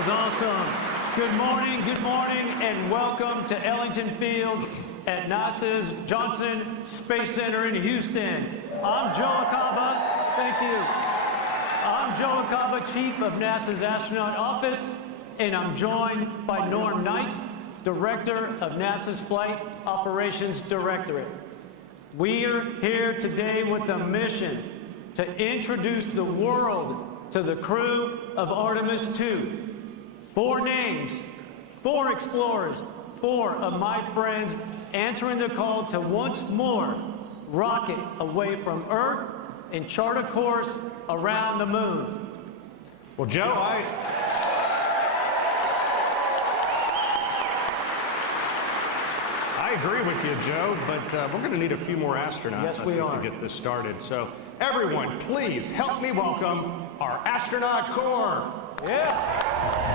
was awesome. Good morning, and welcome to Ellington Field at NASA's Johnson Space Center in Houston. I'm Joe Acaba. Thank you. I'm Joe Acaba, Chief of NASA's Astronaut Office, and I'm joined by Norm Knight, Director of NASA's Flight Operations Directorate. We're here today with a mission to introduce the world to the crew of Artemis II. 4 names, 4 explorers, 4 of my friends answering the call to once more rocket away from Earth and chart a course around the moon. Well, Joe, I agree with you, Joe, but we're going to need a few more astronauts Yes, we are. to get this started. So, everyone, please help me welcome our astronaut corps. Yeah.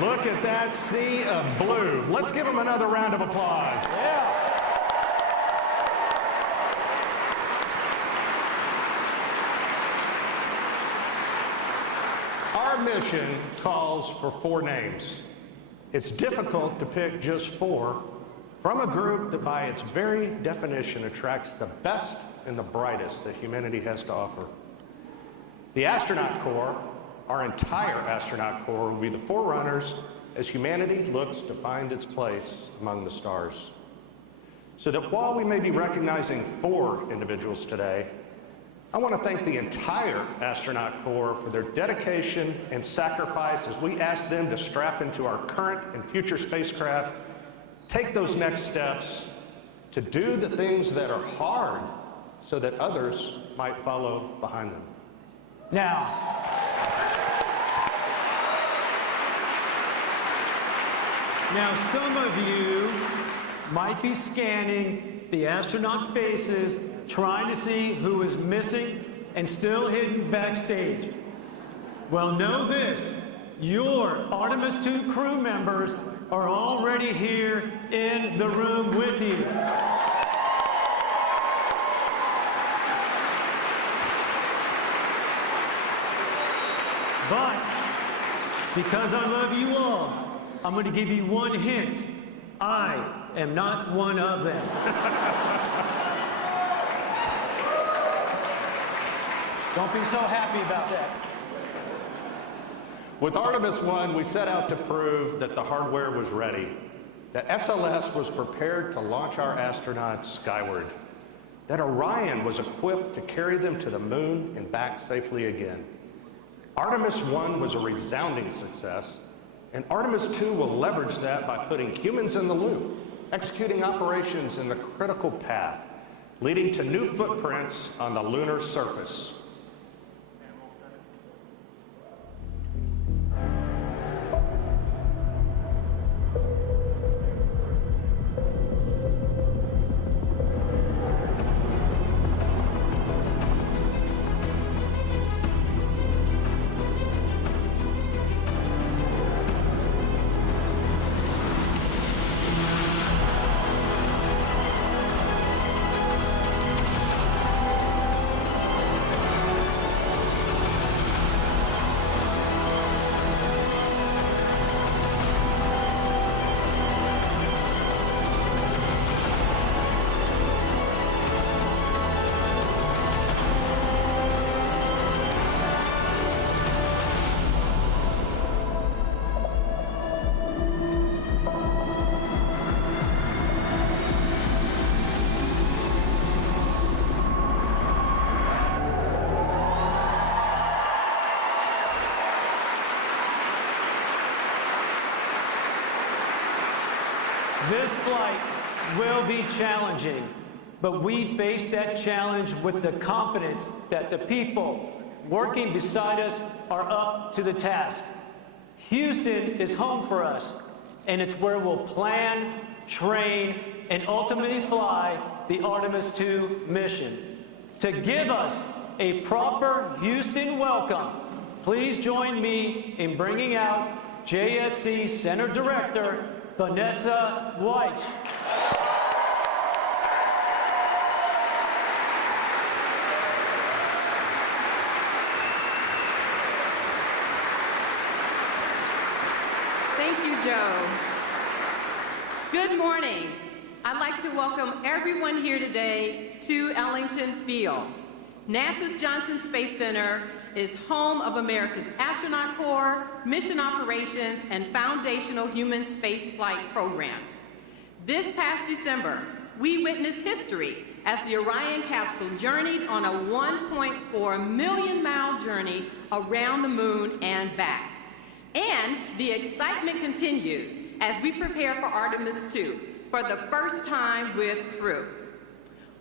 Look at that sea of blue. Let's give them another round of applause. Yeah. Our mission calls for 4 names. It's difficult to pick just 4 from a group that by its very definition attracts the best and the brightest that humanity has to offer. The astronaut corps, our entire astronaut corps, will be the forerunners as humanity looks to find its place among the stars. So that while we may be recognizing 4 individuals today, I want to thank the entire astronaut corps for their dedication and sacrifice as we ask them to strap into our current and future spacecraft, take those next steps to do the things that are hard so that others might follow behind them. Now, some of you might be scanning the astronaut faces, trying to see who is missing and still hidden backstage. Well, know this, your Artemis II crew members are already here in the room with you. But because I love you all, I'm going to give you one hint. I am not one of them. Don't be so happy about that. With Artemis I, we set out to prove that the hardware was ready, that SLS was prepared to launch our astronauts skyward, that Orion was equipped to carry them to the moon and back safely again. Artemis I was a resounding success, and Artemis II will leverage that by putting humans in the loop, executing operations in the critical path, leading to new footprints on the lunar surface. This flight will be challenging, but we face that challenge with the confidence that the people working beside us are up to the task. Houston is home for us, and it's where we'll plan, train, and ultimately fly the Artemis II mission. To give us a proper Houston welcome, please join me in bringing out JSC Center Director Vanessa White. Thank you, Joe. Good morning. I'd like to welcome everyone here today to Ellington Field. NASA's Johnson Space Center is home of America's Astronaut Corps, mission operations, and foundational human spaceflight programs. This past December, we witnessed history as the Orion capsule journeyed on a 1.4 million mile journey around the moon and back. And the excitement continues as we prepare for Artemis II for the first time with crew.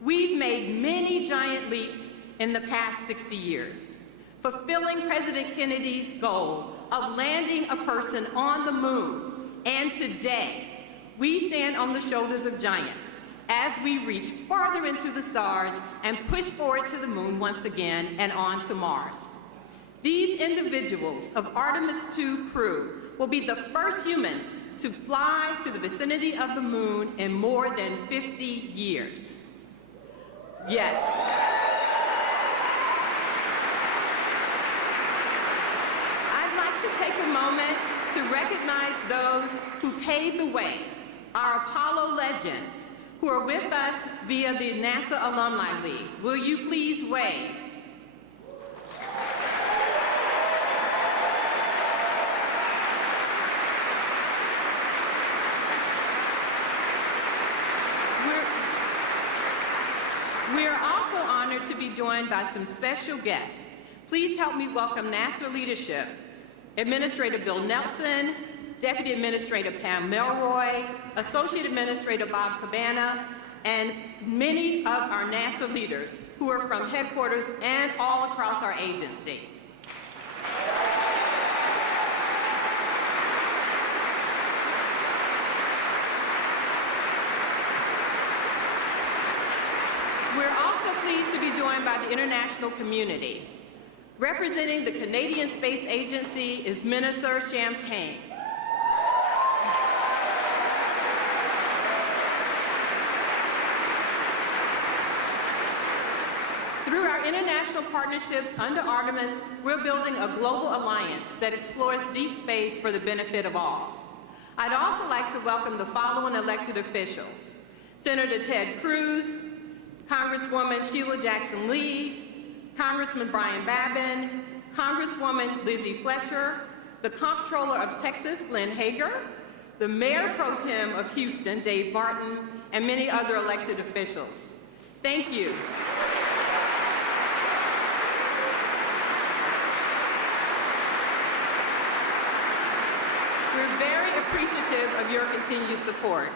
We've made many giant leaps in the past 60 years. Fulfilling President Kennedy's goal of landing a person on the moon. And today, we stand on the shoulders of giants as we reach farther into the stars and push forward to the moon once again and on to Mars. These individuals of Artemis II crew will be the first humans to fly to the vicinity of the moon in more than 50 years. Yes. To take a moment to recognize those who paved the way, our Apollo legends, who are with us via the NASA Alumni League. Will you please wave? We're also honored to be joined by some special guests. Please help me welcome NASA leadership. Administrator Bill Nelson, Deputy Administrator Pam Melroy, Associate Administrator Bob Cabana, and many of our NASA leaders who are from headquarters and all across our agency. We're also pleased to be joined by the international community. Representing the Canadian Space Agency is Minister Champagne. Through our international partnerships under Artemis, we're building a global alliance that explores deep space for the benefit of all. I'd also like to welcome the following elected officials: Senator Ted Cruz, Congresswoman Sheila Jackson-Lee, Congressman Brian Babin, Congresswoman Lizzie Fletcher, the Comptroller of Texas, Glenn Hager, the Mayor Pro Tem of Houston, Dave Martin, and many other elected officials. Thank you. We're very appreciative of your continued support.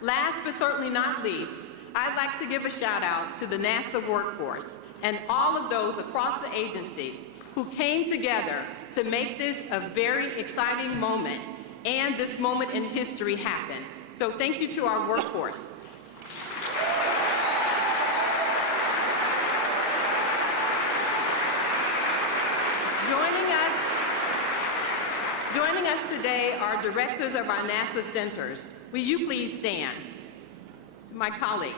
Last but certainly not least, I'd like to give a shout out to the NASA workforce and all of those across the agency who came together to make this a very exciting moment and this moment in history happen. So thank you to our workforce. Joining us today are directors of our NASA centers. Will you please stand? To my colleagues.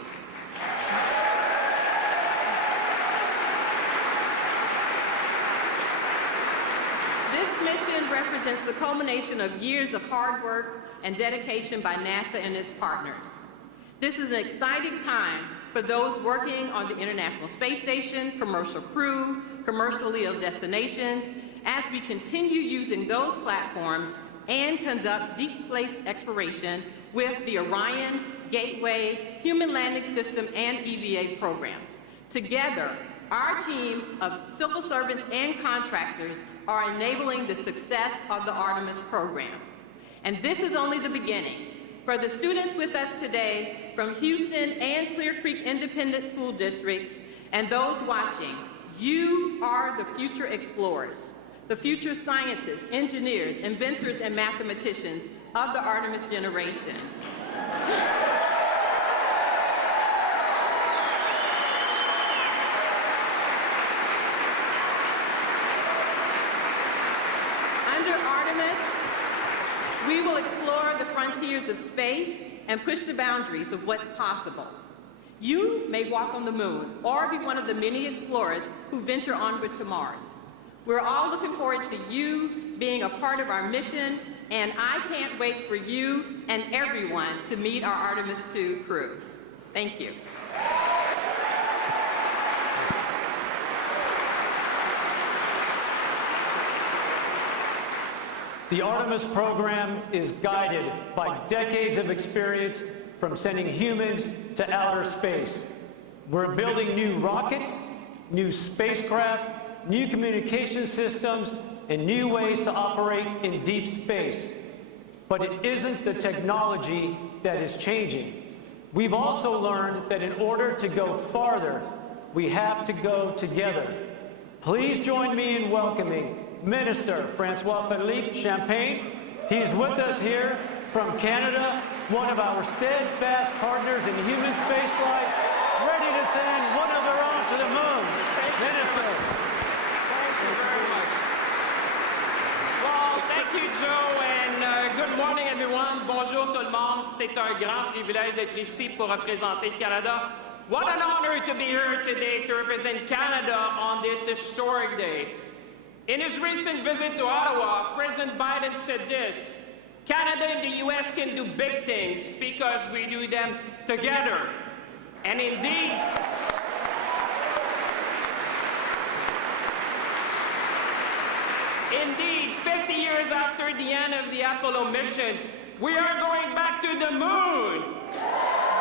This mission represents the culmination of years of hard work and dedication by NASA and its partners. This is an exciting time for those working on the International Space Station, commercial crew, commercial LEO destinations, as we continue using those platforms and conduct deep space exploration with the Orion, Gateway, Human Landing System, and EVA programs. Together, our team of civil servants and contractors are enabling the success of the Artemis program. And this is only the beginning. For the students with us today from Houston and Clear Creek Independent School Districts and those watching, you are the future explorers, the future scientists, engineers, inventors, and mathematicians of the Artemis generation. Under Artemis, we will explore the frontiers of space and push the boundaries of what's possible. You may walk on the moon or be one of the many explorers who venture onward to Mars. We're all looking forward to you being a part of our mission, and I can't wait for you and everyone to meet our Artemis II crew. Thank you. The Artemis program is guided by decades of experience from sending humans to outer space. We're building new rockets, new spacecraft, new communication systems, and new ways to operate in deep space. But it isn't the technology that is changing. We've also learned that in order to go farther, we have to go together. Please join me in welcoming Minister Francois-Philippe Champagne. He's with us here from Canada, one of our steadfast partners in human spaceflight, ready to send one of their own to the moon. Minister. Thank you, Joe, and good morning, everyone. Bonjour tout le monde. C'est un grand privilège d'être ici pour représenter le Canada. What an honor to be here today to represent Canada on this historic day. In his recent visit to Ottawa, President Biden said this: Canada and the U.S. can do big things because we do them together. And indeed, 50 years after the end of the Apollo missions, we are going back to the moon.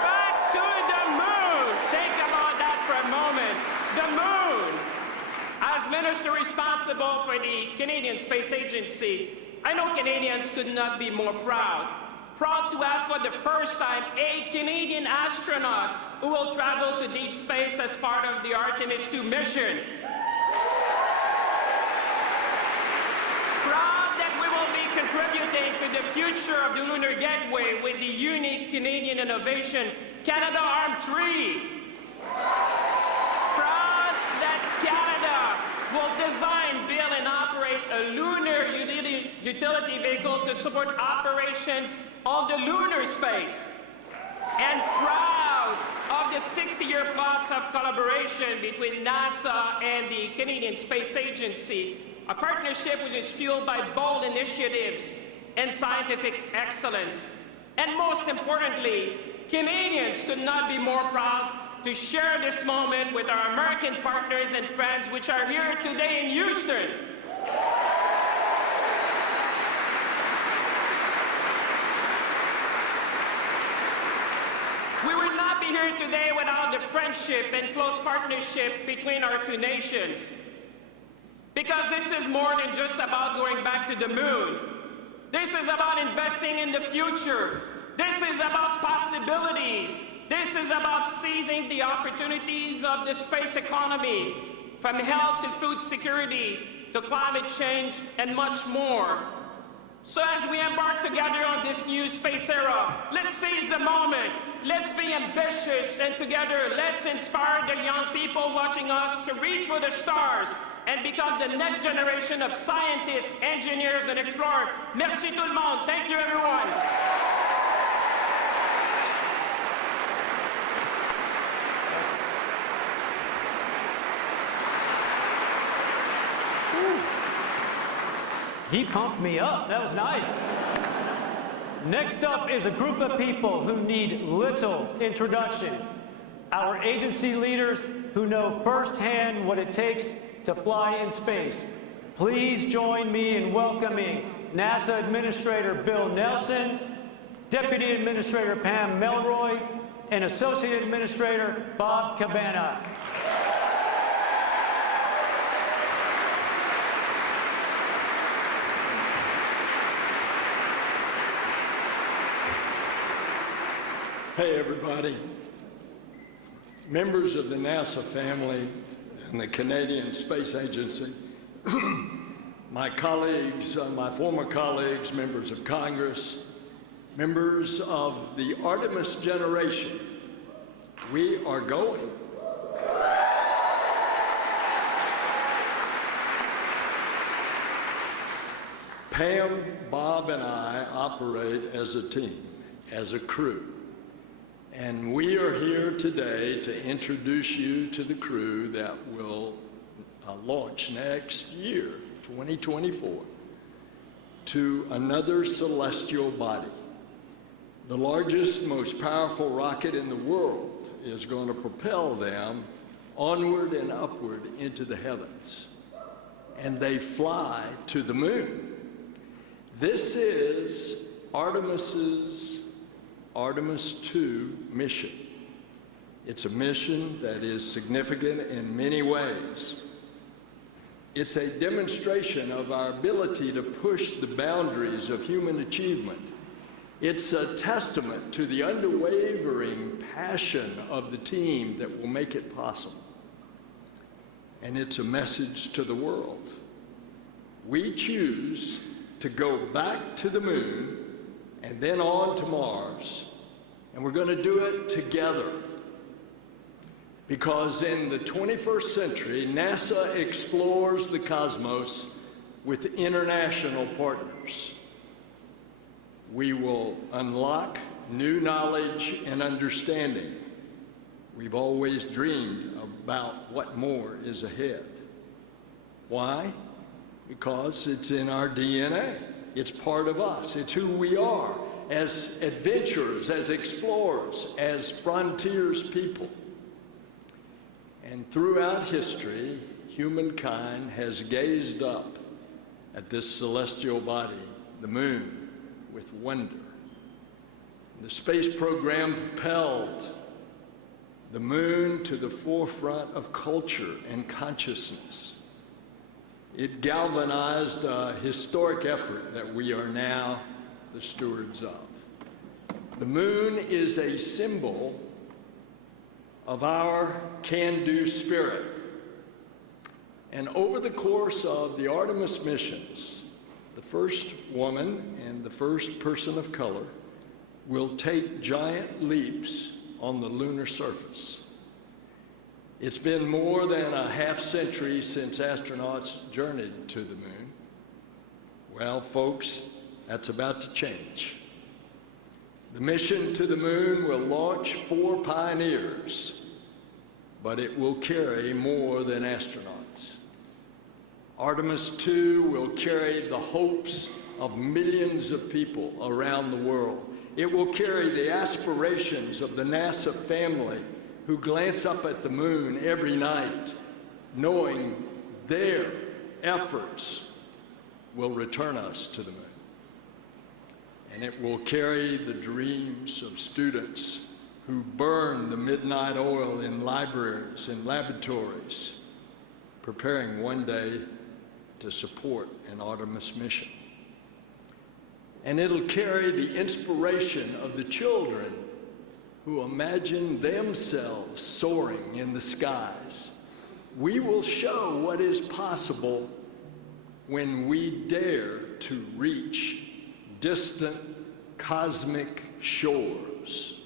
Back to the moon. Think about that for a moment. The moon. As minister responsible for the Canadian Space Agency, I know Canadians could not be more proud. Proud to have for the first time a Canadian astronaut who will travel to deep space as part of the Artemis II mission. Contributing to the future of the Lunar Gateway with the unique Canadian innovation, Canadarm3. Proud that Canada will design, build, and operate a lunar utility vehicle to support operations on the lunar space. And proud of the 60-year plus of collaboration between NASA and the Canadian Space Agency, a partnership which is fueled by bold initiatives and scientific excellence. And most importantly, Canadians could not be more proud to share this moment with our American partners and friends which are here today in Houston. We would not be here today without the friendship and close partnership between our two nations. Because this is more than just about going back to the moon. This is about investing in the future. This is about possibilities. This is about seizing the opportunities of the space economy, from health to food security, to climate change, and much more. So as we embark together on this new space era, let's seize the moment. Let's be ambitious, and together, let's inspire the young people watching us to reach for the stars and become the next generation of scientists, engineers, and explorers. Merci tout le monde. Thank you, everyone. He pumped me up. That was nice. Next up is a group of people who need little introduction. Our agency leaders who know firsthand what it takes to fly in space. Please join me in welcoming NASA Administrator Bill Nelson, Deputy Administrator Pam Melroy, and Associate Administrator Bob Cabana. Hey, everybody. Members of the NASA family and the Canadian Space Agency, my colleagues, my former colleagues, members of Congress, members of the Artemis generation, we are going. Pam, Bob, and I operate as a team, as a crew. And we are here today to introduce you to the crew that will launch next year, 2024, to another celestial body. The largest, most powerful rocket in the world is going to propel them onward and upward into the heavens. And they fly to the moon. This is Artemis II mission. It's a mission that is significant in many ways. It's a demonstration of our ability to push the boundaries of human achievement. It's a testament to the unwavering passion of the team that will make it possible. And it's a message to the world. We choose to go back to the moon and then on to Mars, and we're going to do it together. Because in the 21st century, NASA explores the cosmos with international partners. We will unlock new knowledge and understanding. We've always dreamed about what more is ahead. Why? Because it's in our DNA. It's part of us. It's who we are as adventurers, as explorers, as frontiers people. And throughout history, humankind has gazed up at this celestial body, the moon, with wonder. The space program propelled the moon to the forefront of culture and consciousness. It galvanized a historic effort that we are now the stewards of. The moon is a symbol of our can-do spirit. And over the course of the Artemis missions, the first woman and the first person of color will take giant leaps on the lunar surface. It's been more than a half-century since astronauts journeyed to the moon. Well, folks, that's about to change. The mission to the moon will launch 4 pioneers, but it will carry more than astronauts. Artemis II will carry the hopes of millions of people around the world. It will carry the aspirations of the NASA family who glance up at the moon every night, knowing their efforts will return us to the moon. And it will carry the dreams of students who burn the midnight oil in libraries and laboratories, preparing one day to support an Artemis mission. And it'll carry the inspiration of the children who imagine themselves soaring in the skies. We will show what is possible when we dare to reach distant cosmic shores.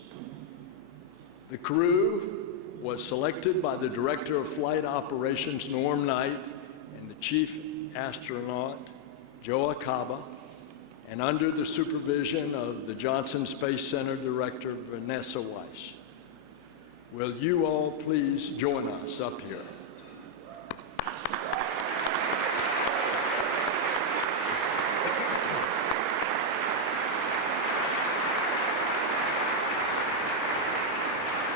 The crew was selected by the Director of Flight Operations, Norm Knight, and the Chief Astronaut, Joe Acaba, and under the supervision of the Johnson Space Center Director, Vanessa Weiss. Will you all please join us up here?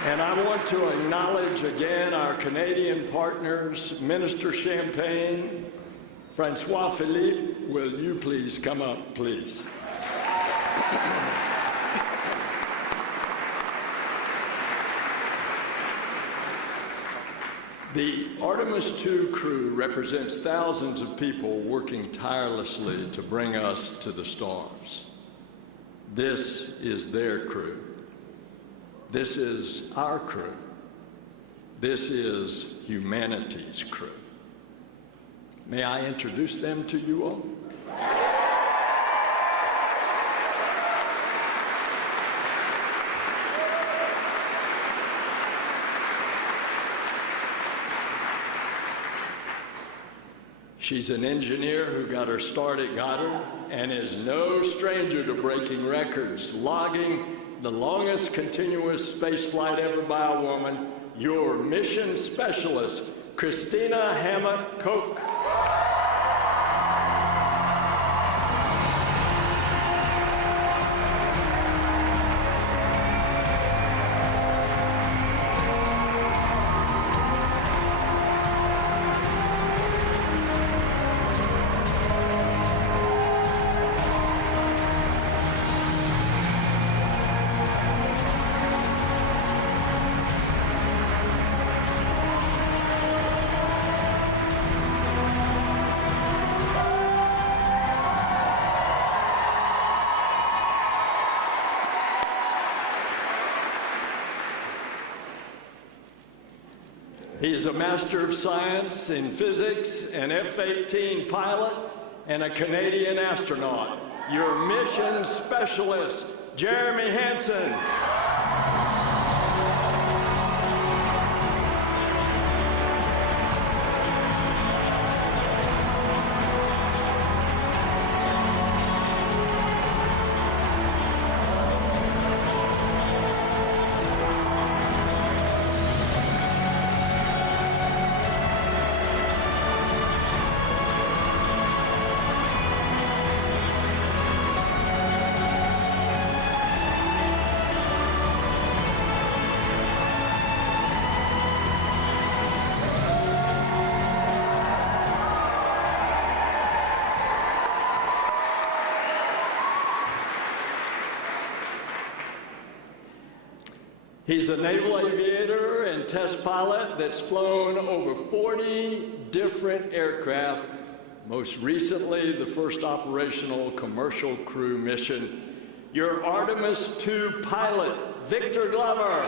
And I want to acknowledge again our Canadian partners, Minister Champagne, Francois Philippe, will you please come up, please? The Artemis II crew represents thousands of people working tirelessly to bring us to the stars. This is their crew. This is our crew. This is humanity's crew. May I introduce them to you all? She's an engineer who got her start at Goddard and is no stranger to breaking records, logging the longest continuous space flight ever by a woman, your mission specialist, Christina Hammett-Koch. He is a Master of Science in Physics, an F-18 pilot, and a Canadian astronaut. Your mission specialist, Jeremy Hansen. He's a naval aviator and test pilot that's flown over 40 different aircraft, most recently the first operational commercial crew mission. Your Artemis II pilot, Victor Glover.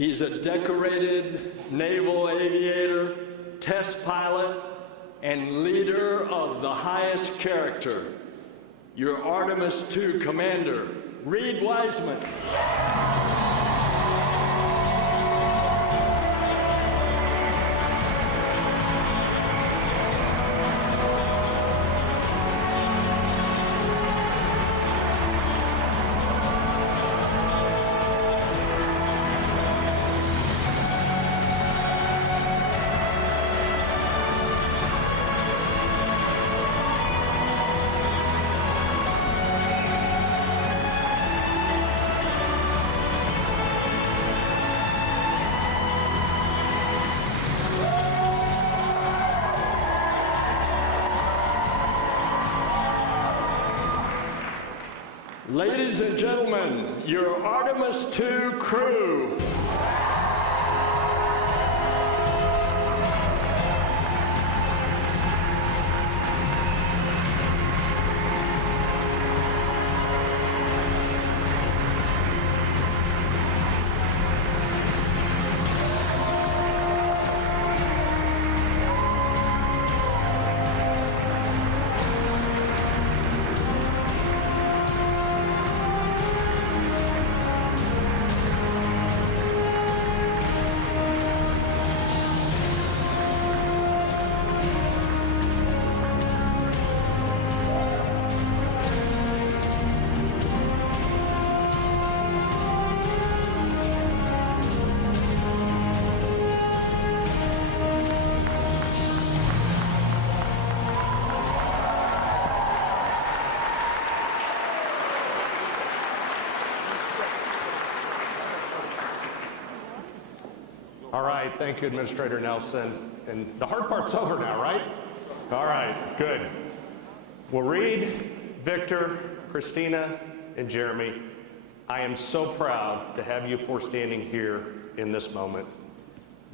He's a decorated naval aviator, test pilot, and leader of the highest character. Your Artemis II commander, Reed Wiseman. Ladies and gentlemen, your Artemis II crew. All right, thank you, Administrator Nelson. And the hard part's over now, right? All right, good. Well, Reed, Victor, Christina, and Jeremy, I am so proud to have you four standing here in this moment.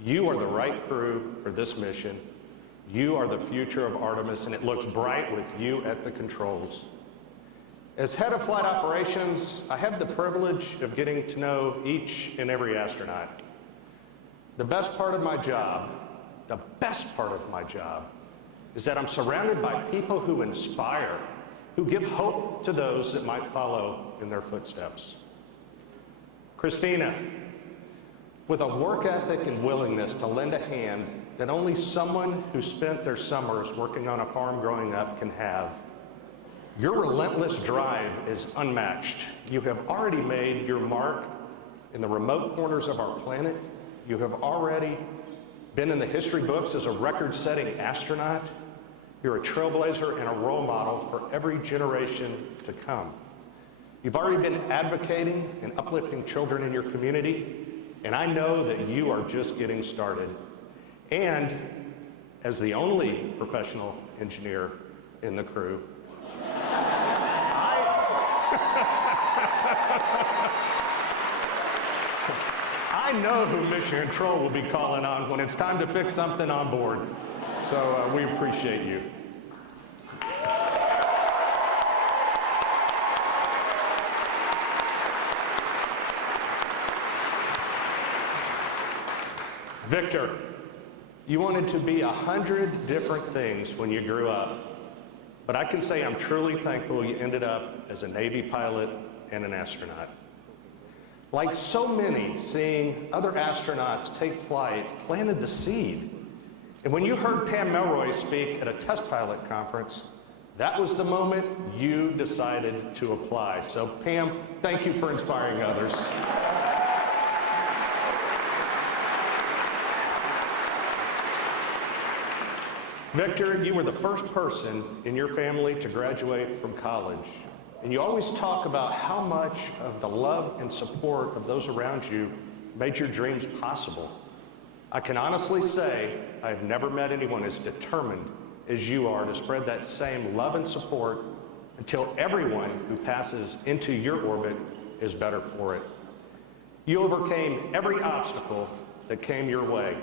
You are the right crew for this mission. You are the future of Artemis, and it looks bright with you at the controls. As head of flight operations, I have the privilege of getting to know each and every astronaut. The best part of my job is that I'm surrounded by people who inspire, who give hope to those that might follow in their footsteps. Christina, with a work ethic and willingness to lend a hand that only someone who spent their summers working on a farm growing up can have, your relentless drive is unmatched. You have already made your mark in the remote corners of our planet. You have already been in the history books as a record-setting astronaut. You're a trailblazer and a role model for every generation to come. You've already been advocating and uplifting children in your community, and I know that you are just getting started. And as the only professional engineer in the crew, I know who Mission Control will be calling on when it's time to fix something on board. So we appreciate you. Victor, you wanted to be 100 different things when you grew up, but I can say I'm truly thankful you ended up as a Navy pilot and an astronaut. Like so many, seeing other astronauts take flight planted the seed. And when you heard Pam Melroy speak at a test pilot conference, that was the moment you decided to apply. So Pam, thank you for inspiring others. Victor, you were the first person in your family to graduate from college. And you always talk about how much of the love and support of those around you made your dreams possible. I can honestly say I've never met anyone as determined as you are to spread that same love and support until everyone who passes into your orbit is better for it. You overcame every obstacle that came your way.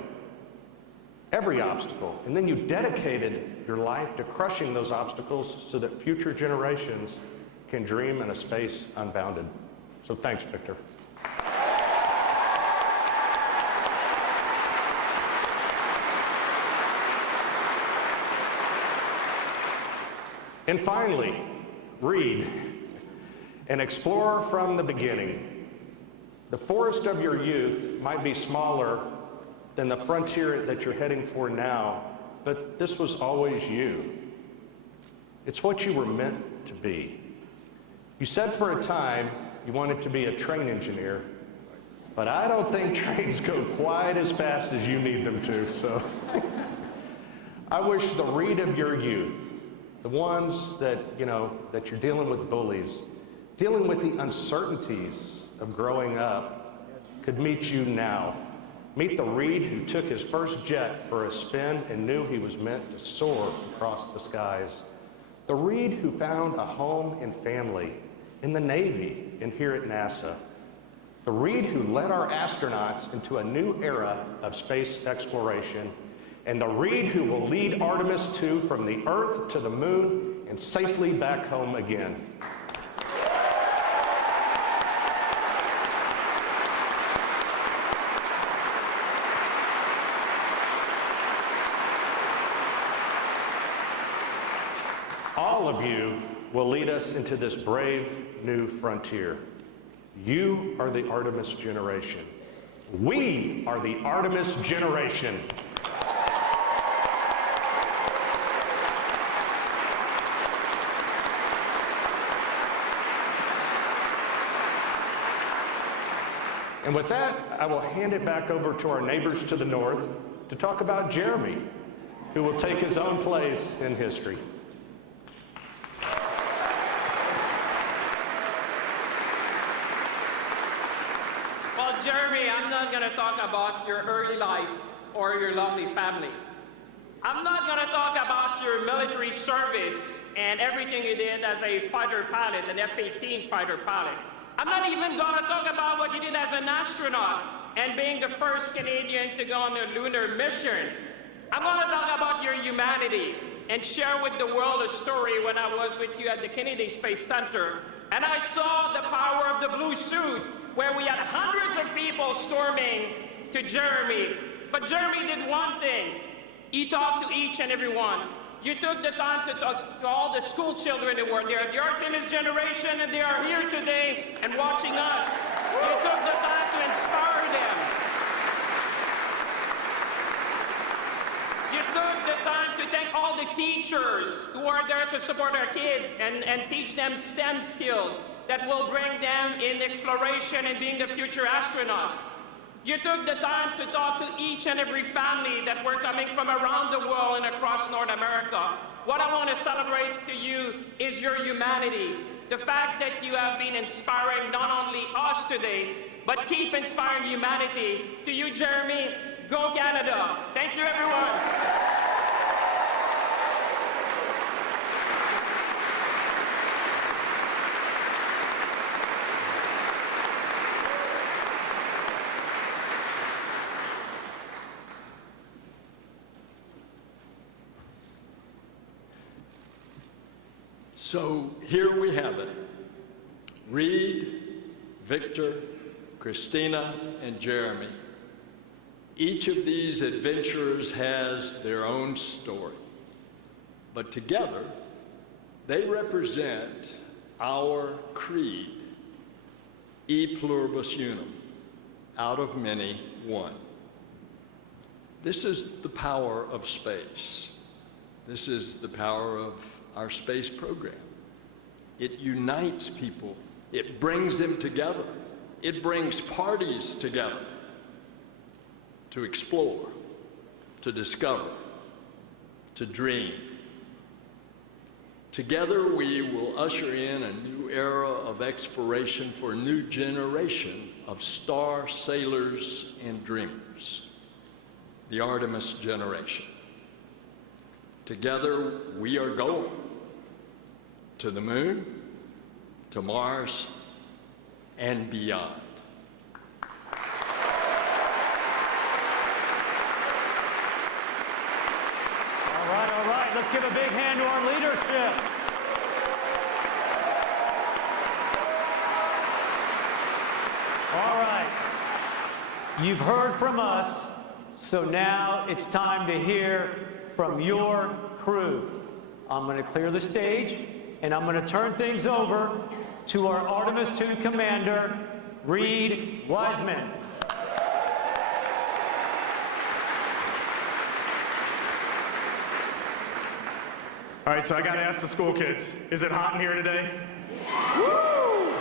Every obstacle. And then you dedicated your life to crushing those obstacles so that future generations can dream in a space unbounded. So thanks, Victor. And finally, Reed, an explorer from the beginning. The forest of your youth might be smaller than the frontier that you're heading for now, but this was always you. It's what you were meant to be. You said for a time you wanted to be a train engineer, but I don't think trains go quite as fast as you need them to, so. I wish the Reed of your youth, the ones that, that you're dealing with bullies, dealing with the uncertainties of growing up, could meet you now. Meet the Reed who took his first jet for a spin and knew he was meant to soar across the skies. The Reed who found a home and family in the Navy, and here at NASA. The Reed who led our astronauts into a new era of space exploration, and the Reed who will lead Artemis II from the Earth to the Moon and safely back home again. All of you will lead us into this brave new frontier. You are the Artemis generation. We are the Artemis generation. And with that, I will hand it back over to our neighbors to the north to talk about Jeremy, who will take his own place in history. Well, Jeremy, I'm not going to talk about your early life or your lovely family. I'm not going to talk about your military service and everything you did as a fighter pilot, an F-18 fighter pilot. I'm not even going to talk about what you did as an astronaut and being the first Canadian to go on a lunar mission. I'm going to talk about your humanity and share with the world a story when I was with you at the Kennedy Space Center, and I saw the power of the blue suit, where we had hundreds of people storming to Jeremy. But Jeremy did one thing. He talked to each and every one. You took the time to talk to all the school children who were there, the Artemis generation, and they are here today and watching us. You took the time to inspire them. You took the time to thank all the teachers who are there to support our kids and teach them STEM skills that will bring them in exploration and being the future astronauts. You took the time to talk to each and every family that were coming from around the world and across North America. What I want to celebrate to you is your humanity. The fact that you have been inspiring not only us today, but keep inspiring humanity. To you, Jeremy, go Canada. Thank you, everyone. So here we have it. Reed, Victor, Christina, and Jeremy. Each of these adventurers has their own story. But together, they represent our creed, E pluribus unum, out of many, one. This is the power of space. This is the power of our space program. It unites people. It brings them together. It brings parties together to explore, to discover, to dream. Together we will usher in a new era of exploration for a new generation of star sailors and dreamers, the Artemis generation. Together we are going to the moon, to Mars, and beyond. All right, let's give a big hand to our leadership. All right, you've heard from us, so now it's time to hear from your crew. I'm going to clear the stage, and I'm going to turn things over to our Artemis II commander, Reed Wiseman. All right, so I got to ask the school kids, is it hot in here today? Woo!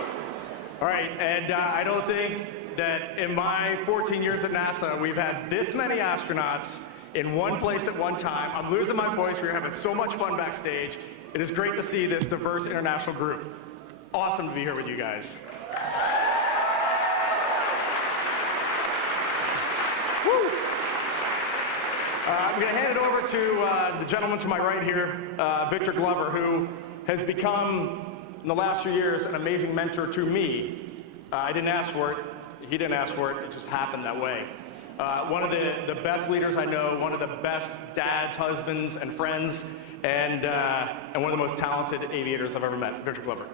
All right, and I don't think that in my 14 years at NASA, we've had this many astronauts in one place at one time. I'm losing my voice. We're having so much fun backstage. It is great to see this diverse international group. Awesome to be here with you guys. Woo! I'm going to hand it over to the gentleman to my right here, Victor Glover, who has become in the last few years, an amazing mentor to me. I didn't ask for it. He didn't ask for it. It just happened that way. One of the best leaders I know, one of the best dads, husbands, and friends, and one of the most talented aviators I've ever met, Victor Glover.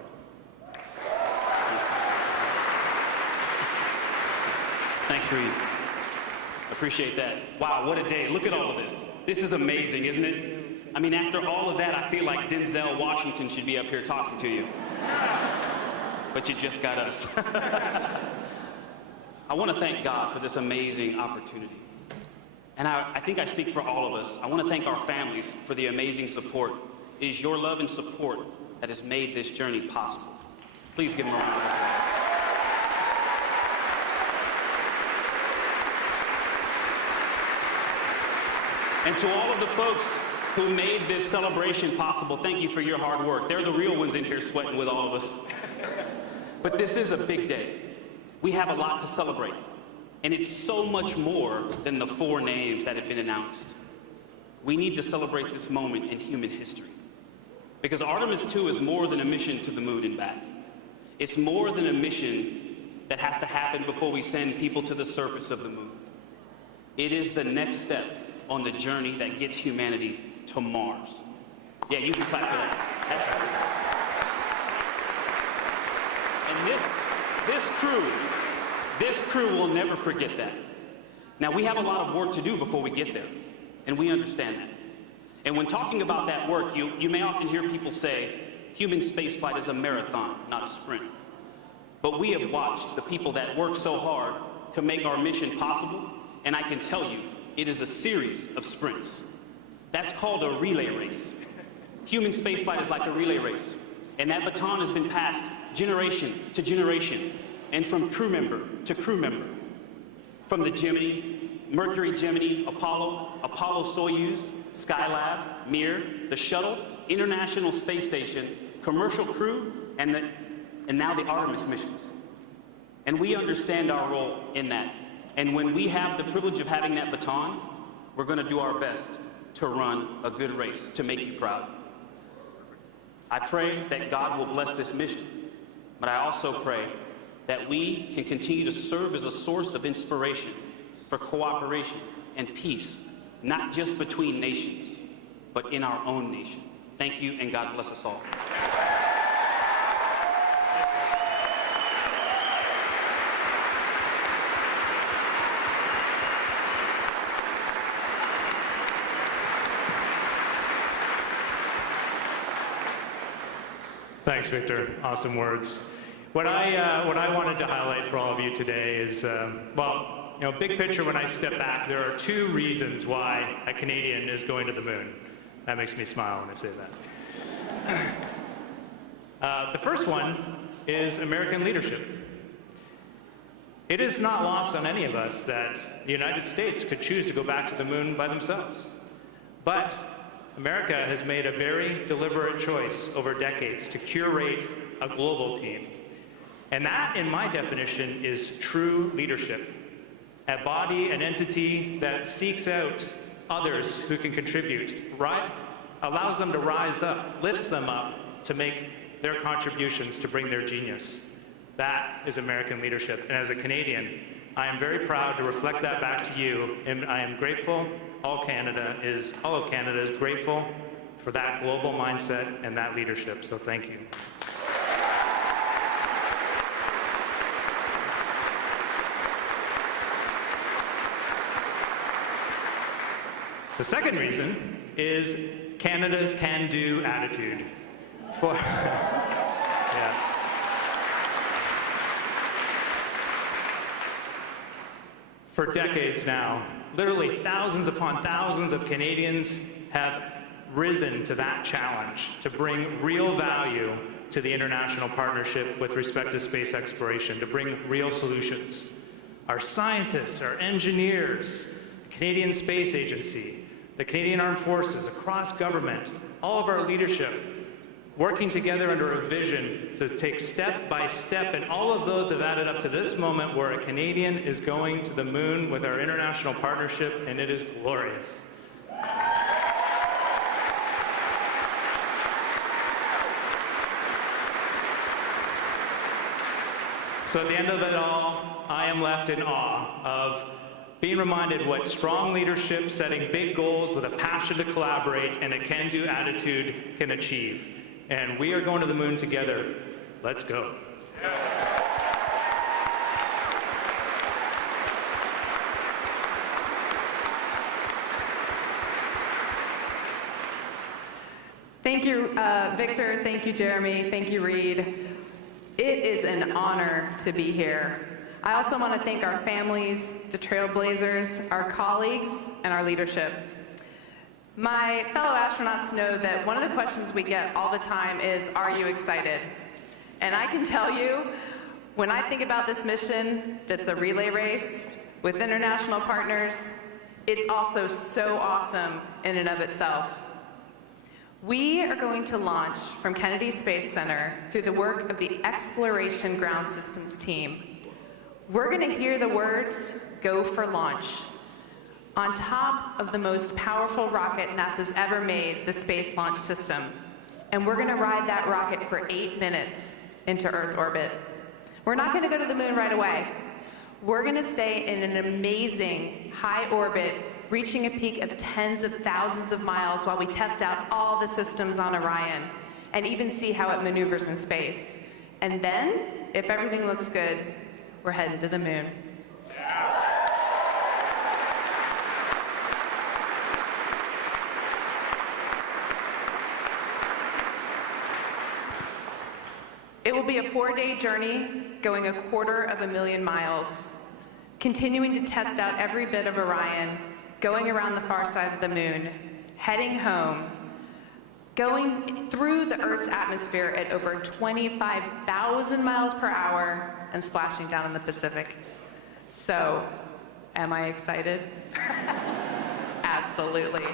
Thanks, Reed. Appreciate that. Wow, what a day. Look at all of this. This is amazing, isn't it? I mean, after all of that, I feel like Denzel Washington should be up here talking to you. But you just got us. I want to thank God for this amazing opportunity. And I think I speak for all of us. I want to thank our families for the amazing support. It is your love and support that has made this journey possible. Please give them a round of applause. And to all of the folks who made this celebration possible, thank you for your hard work. They're the real ones in here sweating with all of us. But this is a big day. We have a lot to celebrate. And it's so much more than the 4 names that have been announced. We need to celebrate this moment in human history. Because Artemis II is more than a mission to the moon and back. It's more than a mission that has to happen before we send people to the surface of the moon. It is the next step on the journey that gets humanity to Mars. Yeah, you can clap for that. That's right. And this crew will never forget that. Now, we have a lot of work to do before we get there, and we understand that. And when talking about that work, you may often hear people say, human spaceflight is a marathon, not a sprint. But we have watched the people that work so hard to make our mission possible, and I can tell you, it is a series of sprints. That's called a relay race. Human spaceflight is like a relay race, and that baton has been passed generation to generation, and from crew member to crew member. From the Gemini, Mercury, Gemini, Apollo, Soyuz, Skylab, Mir, the Shuttle, International Space Station, commercial crew, and now the Artemis missions. And we understand our role in that. And when we have the privilege of having that baton, we're going to do our best to run a good race, to make you proud. I pray that God will bless this mission, but I also pray that we can continue to serve as a source of inspiration for cooperation and peace, not just between nations, but in our own nation. Thank you, and God bless us all. Thanks, Victor. Awesome words. What I wanted to highlight for all of you today is, big picture, when I step back, there are 2 reasons why a Canadian is going to the moon. That makes me smile when I say that. The first one is American leadership. It is not lost on any of us that the United States could choose to go back to the moon by themselves. But America has made a very deliberate choice over decades to curate a global team. And that, in my definition, is true leadership. A body, an entity that seeks out others who can contribute, allows them to rise up, lifts them up to make their contributions to bring their genius. That is American leadership. And as a Canadian, I am very proud to reflect that back to you, and I am grateful. All of Canada is grateful for that global mindset and that leadership. So thank you. The second reason is Canada's can-do attitude. For decades now, literally thousands upon thousands of Canadians have risen to that challenge to bring real value to the international partnership with respect to space exploration, to bring real solutions. Our scientists, our engineers, the Canadian Space Agency, the Canadian Armed Forces, across government, all of our leadership, working together under a vision to take step by step, and all of those have added up to this moment where a Canadian is going to the moon with our international partnership, and it is glorious. So at the end of it all, I am left in awe of being reminded what strong leadership, setting big goals with a passion to collaborate and a can-do attitude can achieve. And we are going to the moon together. Let's go. Thank you, Victor. Thank you, Jeremy. Thank you, Reed. It is an honor to be here. I also want to thank our families, the Trailblazers, our colleagues, and our leadership. My fellow astronauts know that one of the questions we get all the time is, are you excited? And I can tell you, when I think about this mission that's a relay race with international partners, it's also so awesome in and of itself. We are going to launch from Kennedy Space Center through the work of the Exploration Ground Systems team. We're going to hear the words, "Go for launch," on top of the most powerful rocket NASA's ever made, the Space Launch System. And we're going to ride that rocket for 8 minutes into Earth orbit. We're not going to go to the moon right away. We're going to stay in an amazing high orbit, reaching a peak of tens of thousands of miles while we test out all the systems on Orion and even see how it maneuvers in space. And then, if everything looks good, we're heading to the moon. It will be a 4-day journey, going 250,000 miles, continuing to test out every bit of Orion, going around the far side of the moon, heading home, going through the Earth's atmosphere at over 25,000 miles per hour, and splashing down in the Pacific. So, am I excited? Absolutely.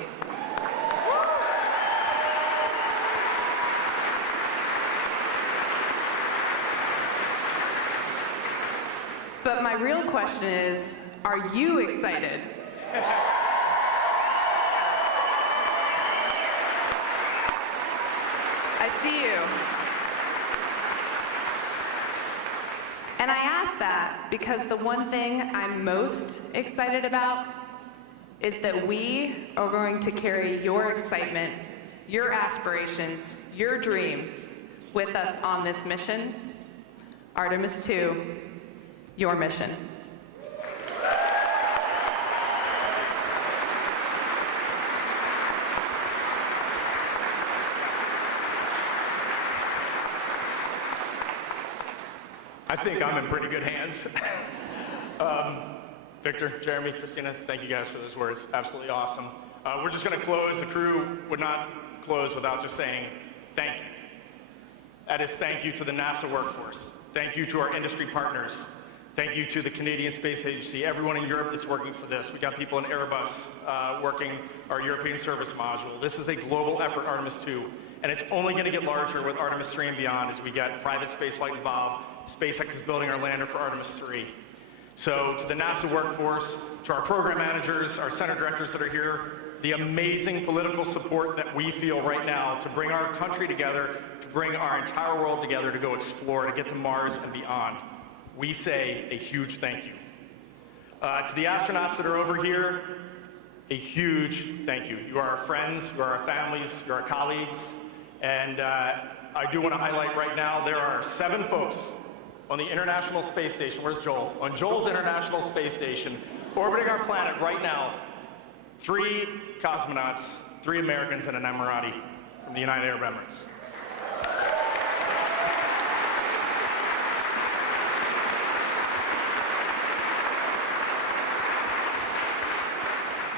But my real question is, are you excited? I see you. And I ask that because the one thing I'm most excited about is that we are going to carry your excitement, your aspirations, your dreams with us on this mission. Artemis II, your mission. I think I'm in pretty good hands. Victor, Jeremy, Christina, thank you guys for those words. Absolutely awesome. We're just going to close. The crew would not close without just saying thank you. That is thank you to the NASA workforce. Thank you to our industry partners. Thank you to the Canadian Space Agency, everyone in Europe that's working for this. We got people in Airbus working our European service module. This is a global effort, Artemis II, and it's only going to get larger with Artemis III and beyond as we get private spaceflight involved. SpaceX is building our lander for Artemis III. So to the NASA workforce, to our program managers, our center directors that are here, the amazing political support that we feel right now to bring our country together, to bring our entire world together to go explore, to get to Mars and beyond. We say a huge thank you. To the astronauts that are over here, a huge thank you. You are our friends, you are our families, you are our colleagues, and I do want to highlight right now, there are 7 folks on the International Space Station. Where's Joel? On Joel's International Space Station, orbiting our planet right now. 3 cosmonauts, 3 Americans, and an Emirati from the United Arab Emirates.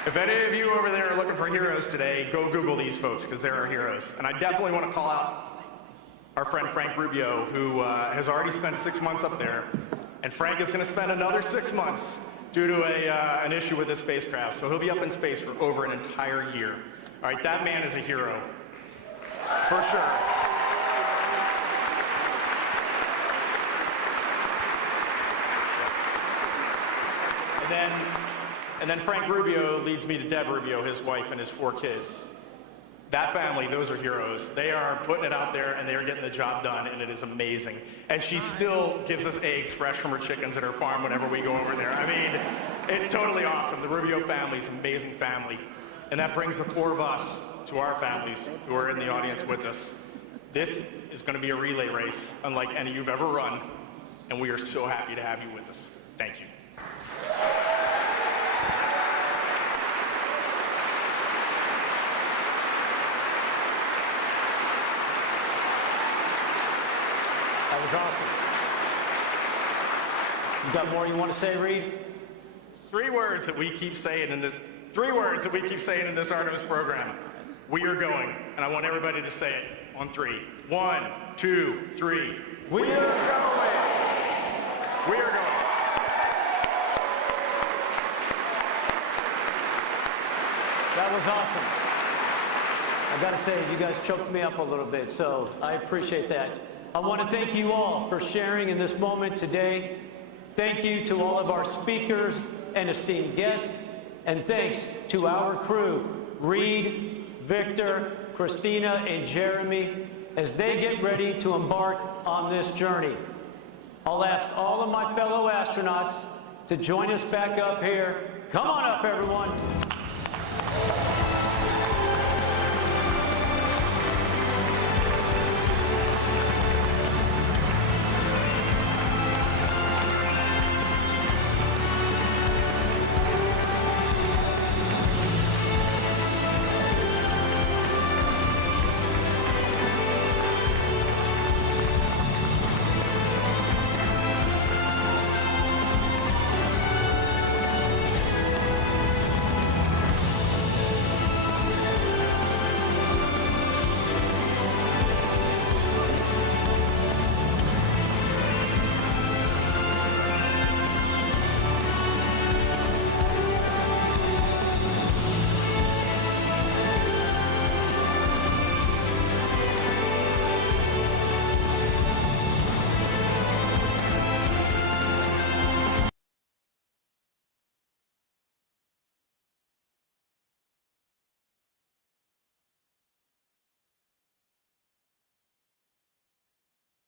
If any of you over there are looking for heroes today, go Google these folks, because they're our heroes. And I definitely want to call out our friend Frank Rubio, who has already spent 6 months up there. And Frank is going to spend another 6 months due to an issue with his spacecraft. So he'll be up in space for over an entire year. All right, that man is a hero, for sure. And then Frank Rubio leads me to Deb Rubio, his wife, and his 4 kids. That family, those are heroes. They are putting it out there and they are getting the job done, and it is amazing. And she still gives us eggs fresh from her chickens at her farm whenever we go over there. I mean, it's totally awesome. The Rubio family is an amazing family. And that brings the four of us to our families who are in the audience with us. This is going to be a relay race unlike any you've ever run, and we are so happy to have you with us. Thank you. That was awesome. You got more you want to say, Reed? Three words that we keep saying in this Artemis program. We are going, and I want everybody to say it on three. 1, 2, 3. We are going. We are going. That was awesome. I gotta say, you guys choked me up a little bit, so I appreciate that. I want to thank you all for sharing in this moment today. Thank you to all of our speakers and esteemed guests, and thanks to our crew, Reed, Victor, Christina, and Jeremy, as they get ready to embark on this journey. I'll ask all of my fellow astronauts to join us back up here. Come on up, everyone.